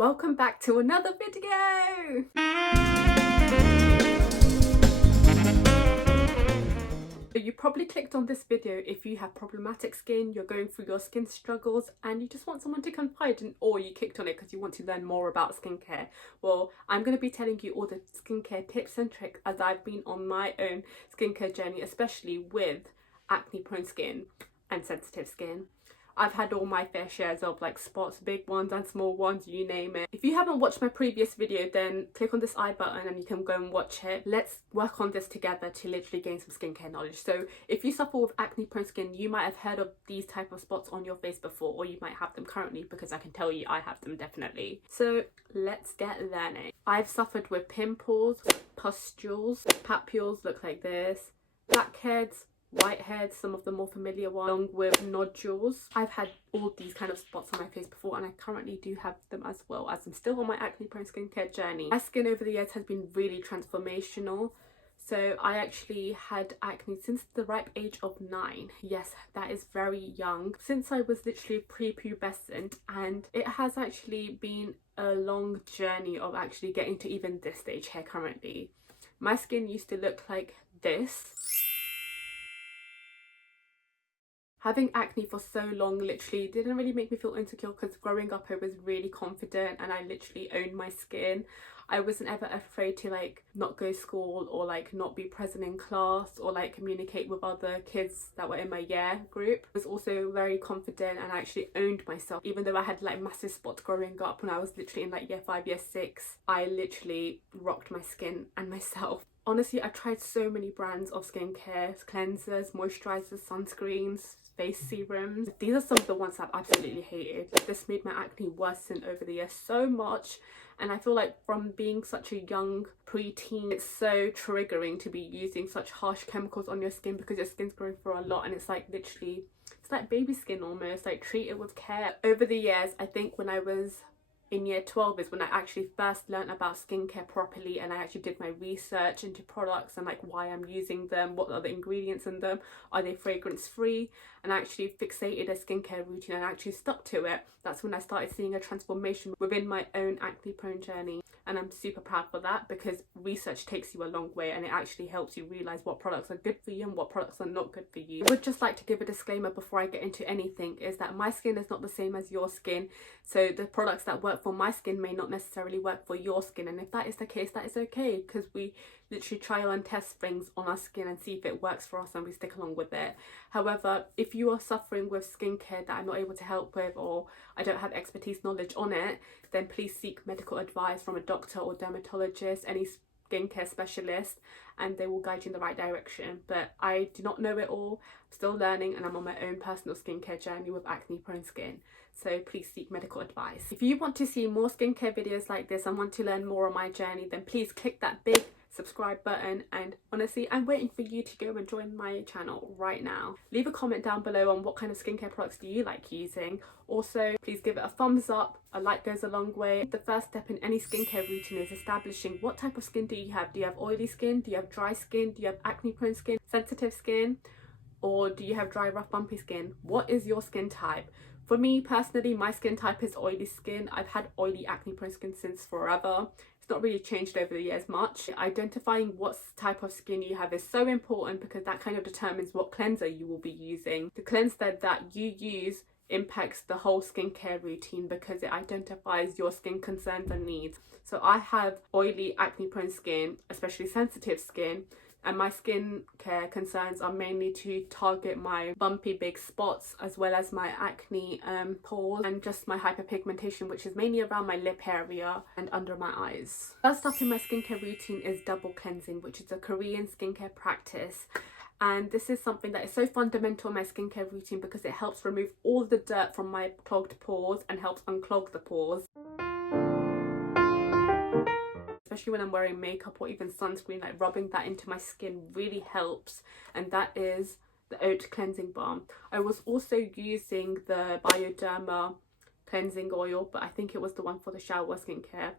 Welcome back to another video! So you probably clicked on this video if you have problematic skin, you're going through your skin struggles and you just want someone to confide in, or you clicked on it because you want to learn more about skincare. Well, I'm going to be telling you all the skincare tips and tricks as I've been on my own skincare journey, especially with acne prone skin and sensitive skin. I've had all my fair shares of like spots, big ones and small ones, you name it. If you haven't watched my previous video, then click on this I button and you can go and watch it. Let's work on this together to literally gain some skincare knowledge. So if you suffer with acne prone skin, you might have heard of these type of spots on your face before, or you might have them currently, because I can tell you I have them definitely. So let's get learning. I've suffered with pimples, pustules, papules look like this, blackheads, whiteheads, some of the more familiar ones, along with nodules. I've had all these kind of spots on my face before, and I currently do have them as well, as I'm still on my acne prone skincare journey. My skin over the years has been really transformational. So I actually had acne since the ripe age of 9. Yes, that is very young. Since I was literally prepubescent, and it has actually been a long journey of actually getting to even this stage here currently. My skin used to look like this. Having acne for so long literally didn't really make me feel insecure, because growing up I was really confident and I literally owned my skin. I wasn't ever afraid to like not go to school, or like not be present in class, or like communicate with other kids that were in my year group. I was also very confident and I actually owned myself, even though I had like massive spots growing up when I was literally in like year 5, year 6. I literally rocked my skin and myself. Honestly, I tried so many brands of skincare, cleansers, moisturizers, sunscreens, face serums. These are some of the ones I've absolutely hated. This made my acne worsen over the years so much, and I feel like from being such a young preteen, it's so triggering to be using such harsh chemicals on your skin, because your skin's growing for a lot, and it's like literally, it's like baby skin almost. Like, treat it with care. Over the years, I think when I was in year 12 is when I actually first learned about skincare properly, and I actually did my research into products and like why I'm using them, what are the ingredients in them, are they fragrance free, and I actually fixated a skincare routine and actually stuck to it. That's when I started seeing a transformation within my own acne prone journey, and I'm super proud for that, because research takes you a long way and it actually helps you realize what products are good for you and what products are not good for you. I would just like to give a disclaimer before I get into anything, is that my skin is not the same as your skin, so the products that work for my skin may not necessarily work for your skin, and if that is the case, that is okay, because we literally trial and test things on our skin and see if it works for us and we stick along with it. However, if you are suffering with skincare that I'm not able to help with, or I don't have expertise knowledge on it, then please seek medical advice from a doctor or dermatologist, any skincare specialist, and they will guide you in the right direction. But I do not know it all, I'm still learning, and I'm on my own personal skincare journey with acne prone skin. So please seek medical advice. If you want to see more skincare videos like this and want to learn more on my journey, then please click that big subscribe button, and honestly, I'm waiting for you to go and join my channel right now. Leave a comment down below on what kind of skincare products do you like using. Also, please give it a thumbs up, a like goes a long way. The first step in any skincare routine is establishing what type of skin do you have. Do you have oily skin? Do you have dry skin? Do you have acne prone skin, sensitive skin? Or do you have dry, rough, bumpy skin? What is your skin type? For me personally, my skin type is oily skin. I've had oily acne prone skin since forever. It's not really changed over the years much. Identifying what type of skin you have is so important, because that kind of determines what cleanser you will be using. The cleanser that you use impacts the whole skincare routine, because it identifies your skin concerns and needs. So I have oily acne prone skin, especially sensitive skin, and my skincare concerns are mainly to target my bumpy big spots, as well as my acne pores, and just my hyperpigmentation, which is mainly around my lip area and under my eyes. First up in my skincare routine is double cleansing, which is a Korean skincare practice. And this is something that is so fundamental in my skincare routine, because it helps remove all the dirt from my clogged pores and helps unclog the pores. Especially when I'm wearing makeup or even sunscreen, like rubbing that into my skin really helps, and that is the Oat Cleansing Balm. I was also using the Bioderma cleansing oil, but I think it was the one for the shower skincare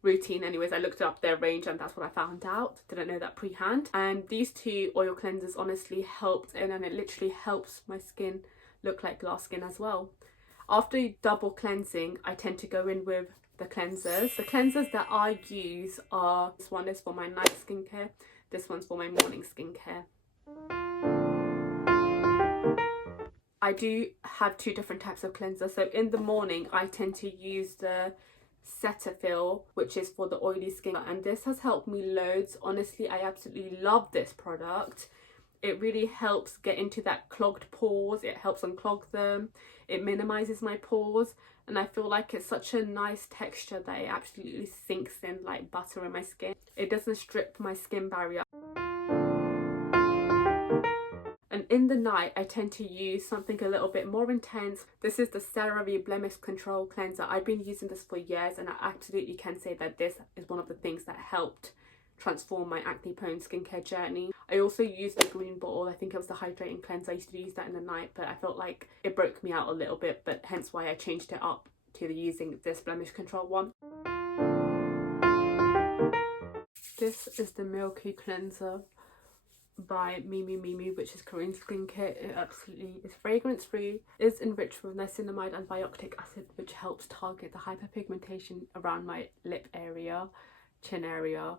routine. Anyways, I looked up their range and that's what I found out. Didn't know that pre-hand. And these two oil cleansers honestly helped, and it literally helps my skin look like glass skin as well. After double cleansing, I tend to go in with the cleansers. The cleansers that I use are, this one is for my night skincare, this one's for my morning skincare. I do have two different types of cleanser. So in the morning I tend to use the CETAPHIL, which is for the oily skin, and this has helped me loads. Honestly, I absolutely love this product. It really helps get into that clogged pores, it helps unclog them, it minimizes my pores, and I feel like it's such a nice texture that it absolutely sinks in like butter in my skin. It doesn't strip my skin barrier. And in the night, I tend to use something a little bit more intense. This is the CERAVE Blemish Control Cleanser. I've been using this for years, and I absolutely can say that this is one of the things that helped transform my acne prone skincare journey. I also used the green bottle. I think it was the hydrating cleanser. I used to use that in the night, but I felt like it broke me out a little bit, but hence why I changed it up to using this blemish control one. This is the Milky Cleanser by Mimi, which is Korean skincare. It absolutely is fragrance free, is enriched with niacinamide and biotic acid, which helps target the hyperpigmentation around my lip area, chin area,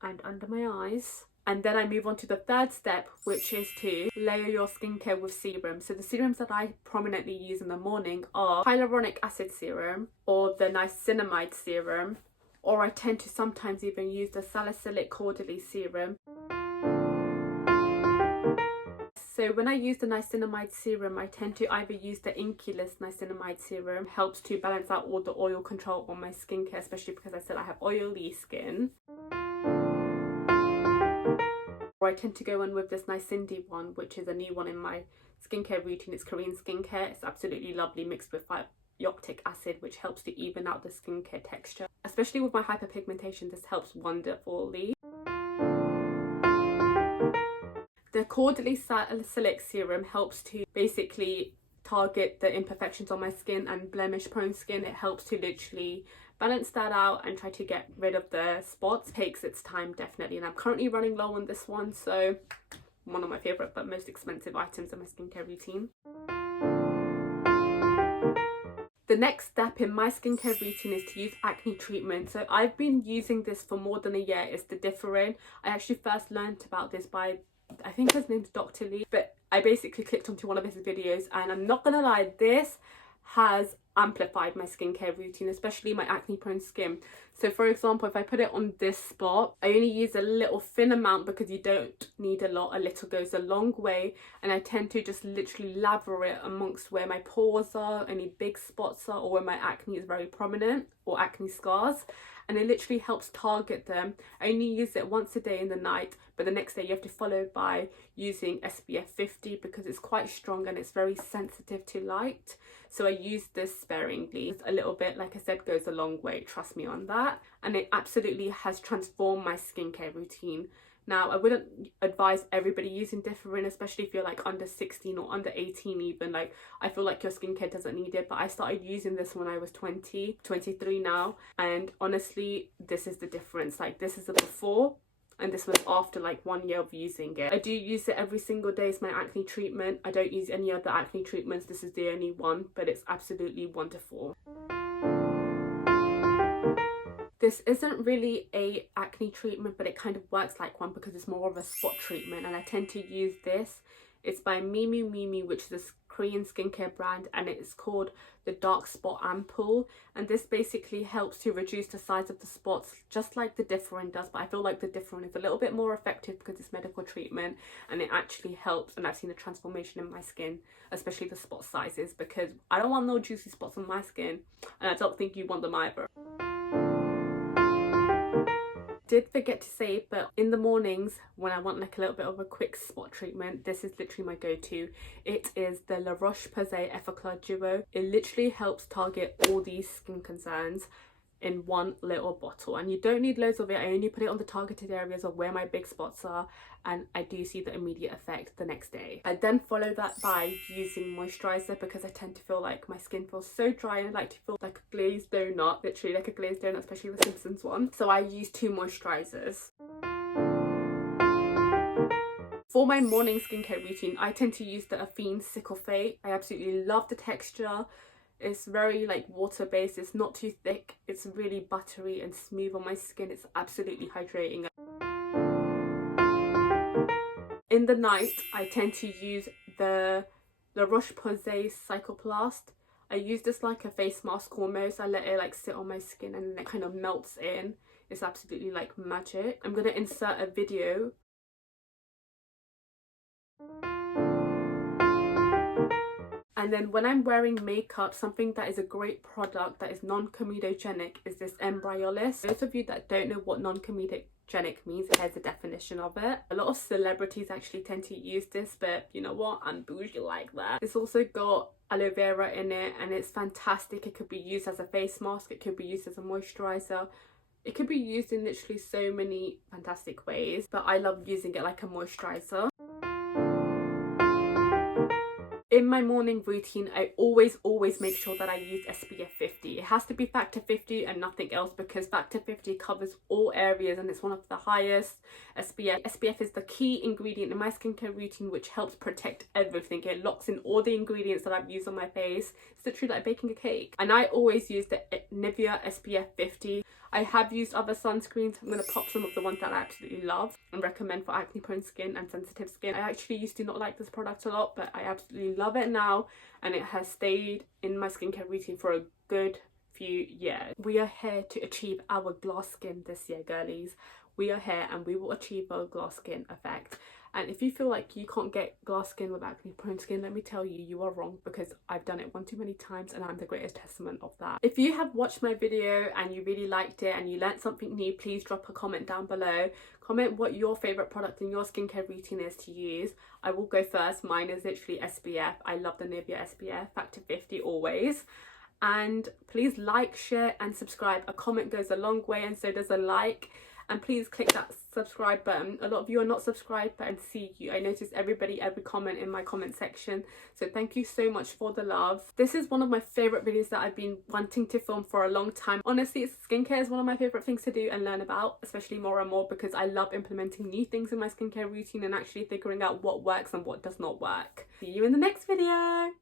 and under my eyes. And then I move on to the third step, which is to layer your skincare with serums. So the serums that I prominently use in the morning are hyaluronic acid serum or the niacinamide serum, or I tend to sometimes even use the salicylic cordyceps serum. So when I use the niacinamide serum, I tend to either use the INKEY niacinamide serum, helps to balance out all the oil control on my skincare, especially because I said I have oily skin. Or I tend to go in with this Niacindy one, which is a new one in my skincare routine. It's Korean skincare. It's absolutely lovely, mixed with biotic acid, which helps to even out the skincare texture. Especially with my hyperpigmentation, this helps wonderfully. The cordyceps salicylic serum helps to basically target the imperfections on my skin and blemish prone skin. It helps to literally balance that out and try to get rid of the spots. It takes its time, definitely, and I'm currently running low on this one, so one of my favorite but most expensive items in my skincare routine. The next step in my skincare routine is to use Acne Treatment. So I've been using this for more than a year. It's the different. I actually first learned about this by, I think his name's Dr. Lee, but I basically clicked onto one of his videos, and I'm not gonna lie, this has amplified my skincare routine, especially my acne prone skin. So for example, if I put it on this spot, I only use a little thin amount because you don't need a lot. A little goes a long way, and I tend to just literally lather it amongst where my pores are, any big spots are, or where my acne is very prominent, or acne scars, and it literally helps target them. I only use it once a day in the night, but the next day you have to follow by using SPF 50 because it's quite strong and it's very sensitive to light. So I use this sparingly. A little bit, like I said, goes a long way, trust me on that. And it absolutely has transformed my skincare routine. Now, I wouldn't advise everybody using different, especially if you're like under 16 or under 18 even. Like, I feel like your skincare doesn't need it, but I started using this when I was 20, 23 now. And honestly, this is the difference. Like, this is the before, and this was after like 1 year of using it. I do use it every single day. It's my acne treatment. I don't use any other acne treatments. This is the only one, but it's absolutely wonderful. This isn't really a acne treatment, but it kind of works like one because it's more of a spot treatment, and I tend to use this. It's by Mimi, which is a Korean skincare brand, and it's called the Dark Spot Ampoule, and this basically helps to reduce the size of the spots just like the different does, but I feel like the different is a little bit more effective because it's medical treatment, and it actually helps, and I've seen a transformation in my skin, especially the spot sizes, because I don't want no juicy spots on my skin, and I don't think you want them either. Did forget to say, but in the mornings when I want like a little bit of a quick spot treatment, this is literally my go-to. It is the La Roche-Posay Effaclar Duo. It literally helps target all these skin concerns in one little bottle, and you don't need loads of it. I only put it on the targeted areas of where my big spots are, and I do see the immediate effect the next day. I then follow that by using moisturizer because I tend to feel like my skin feels so dry, and I like to feel like a glazed donut, literally like a glazed donut, especially the Simpsons one. So I use 2 moisturizers. For my morning skincare routine, I tend to use the Affine Sickle Fate. I absolutely love the texture. It's very like water based, it's not too thick, it's really buttery and smooth on my skin. It's absolutely hydrating. In the night I tend to use the La Roche-Posay Cycloplast. I use this like a face mask almost. I let it like sit on my skin and then it kind of melts in. It's absolutely like magic. I'm going to insert a video. And then when I'm wearing makeup, something that is a great product that is non-comedogenic is this Embryolis. Those of you that don't know what non-comedogenic means, here's the definition of it. A lot of celebrities actually tend to use this, but you know what, I'm bougie like that. It's also got aloe vera in it and it's fantastic. It could be used as a face mask, it could be used as a moisturizer, it could be used in literally so many fantastic ways, but I love using it like a moisturizer. In my morning routine, I always make sure that I use SPF 50. It has to be factor 50 and nothing else, because factor 50 covers all areas and it's one of the highest SPF. SPF is the key ingredient in my skincare routine, which helps protect everything. It locks in all the ingredients that I've used on my face. It's literally like baking a cake. And I always use the Nivea SPF 50. I have used other sunscreens. I'm going to pop some of the ones that I absolutely love and recommend for acne prone skin and sensitive skin. I actually used to not like this product a lot, but I absolutely love it now, and it has stayed in my skincare routine for a good few years. We are here to achieve our glass skin this year, girlies. We are here and we will achieve our glass skin effect. And if you feel like you can't get glass skin with acne prone skin, let me tell you, you are wrong, because I've done it one too many times and I'm the greatest testament of that. If you have watched my video and you really liked it and you learned something new, please drop a comment down below. Comment what your favourite product in your skincare routine is to use. I will go first. Mine is literally SPF. I love the Nivea SPF, factor 50 always. And please like, share and subscribe. A comment goes a long way and so does a like. And please click that subscribe button. A lot of you are not subscribed, but I see you. I notice every comment in my comment section. So thank you so much for the love. This is one of my favourite videos that I've been wanting to film for a long time. Honestly, skincare is one of my favourite things to do and learn about, especially more and more, because I love implementing new things in my skincare routine and actually figuring out what works and what does not work. See you in the next video.